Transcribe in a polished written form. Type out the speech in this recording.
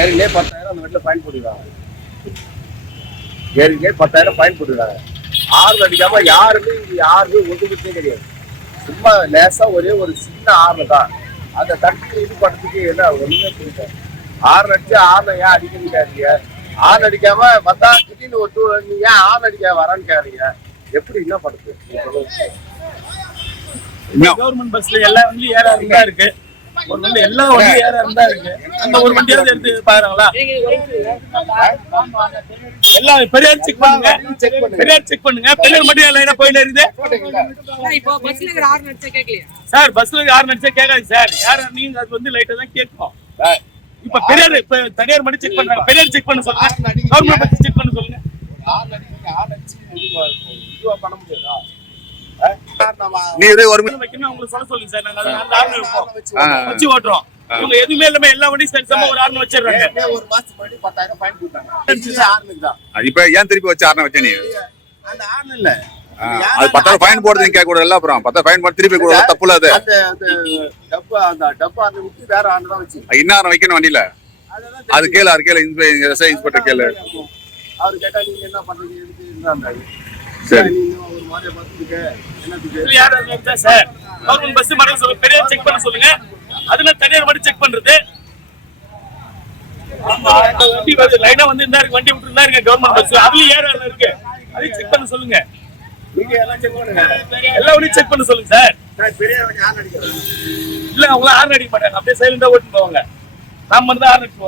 ஏற்கனவே 10,000 அந்த வீட்டுல ஃபைன் போட்டுருக்காங்க. ஏற்கனவே 10,000 ஃபைன் போட்டுருக்காங்க. ஆறு அடிக்காம யாருமே ஒதுக்கிட்டே கிடையாது. சும்மா லேசா ஒரே ஒரு சின்ன ஆறு தான். அந்த தட்டு இது பண்றதுக்கு என்ன ஒண்ணுமே புரியல. ஆறு அடிச்சு ஆறு ஏன் அடிக்கிறீங்க? ஆறு அடிக்காம வந்தா திடீர்னு ஒரு நீ ஏன் ஆறு அடிக்க வரான்னு கேக்குறீங்க. எப்படி என்ன பண்றது? கவர்மெண்ட் பஸ்ல எல்லா வண்டியும் ஏறாருந்தா இருக்கு. ஒரு வண்டி எல்லா வண்டியும் ஏறாருந்தா இருக்கு. அந்த ஒரு வண்டியாவது எடுத்து பாக்குறாங்களா? எல்லாம் பெரியார் செக் பண்ணுங்க. பெரியார் செக் பண்ணுங்க. பெரியார் மட்டும் லைனா போயிட்டு இருக்குது. இப்போ பஸ்ல இருக்கிற ஆறு நடிச்சா கேட்கலையா சார்? பஸ்ல யார் நடிச்சா கேட்காது சார். யார் நீங்க அது வந்து லைட்டா தான் கேட்கும். இப்ப பெரியார் தனியார் மட்டும் செக் பண்றாங்க. பெரியார் செக் பண்ண சொல்லுங்க. கவர்மெண்ட் பஸ் செக் பண்ண சொல்லுங்க. பண்ண முடியாதா? நீ ஒரு உங்களுக்கு சொல்ல சொல்லுங்க சார். நாங்க அந்த ஆர்டர் வச்சு ஓட்டுறோம். இவங்க எதுவுமே இல்லாம எல்லா வண்டியும் சரிசமா ஒரு ஆர்டர் வச்சிடுறாங்க. ஒரு மாசத்துக்கு முன்னாடி 10,000 ஃபைன் போட்டாங்க. இப்ப ஏன் திருப்பி வச்சு ஆர்டர் வச்ச நீ? அந்த ஆர்டர் இல்ல. அது 10,000 ஃபைன் போடுறதுன்னு கேட்க கூடாது. அப்புறம் 10,000 ஃபைன் போட்டு திருப்பி கூட தப்புல அது. அந்த டப்பா அந்த விட்டு வேற ஆர்டர் தான் வச்சு. இன்னாரம் வைக்கணும் வண்டியில. அது கேளு இன்ஸ்பெக்டர் கேளு. அவரு கேட்டா நீங்க என்ன பண்றீங்க எதுக்கு இருந்தாரு. சரி ஒரு மாதிரியா பார்த்துக்க என்னத்துக்கு யார் வச்சா சார்? கவர்மெண்ட் பஸ் மட்டும் சொல்லுங்க. பெரியார் செக் பண்ண சொல்லுங்க. அதுல தனியார் மட்டும் செக் பண்றது. வண்டி வந்து லைனா வந்து இந்த வண்டி விட்டு இருந்தா இருக்கு கவர்மெண்ட் பஸ். அதுலயும் ஏறாரு இருக்கு. அதையும் செக் பண்ண சொல்லுங்க. நீங்க எல்லாம் செக் பண்ணுங்க. எல்லா வண்டியும் செக் பண்ண சொல்லுங்க சார். பெரிய வண்டி ஆன் அடிக்கிறது இல்ல அவங்க ஆர்ன் அடிக்க மாட்டாங்க. அப்படியே சைலண்டா ஓட்டு போவாங்க. நாம மட்டும் தான் ஆர்ன் அடிச்சு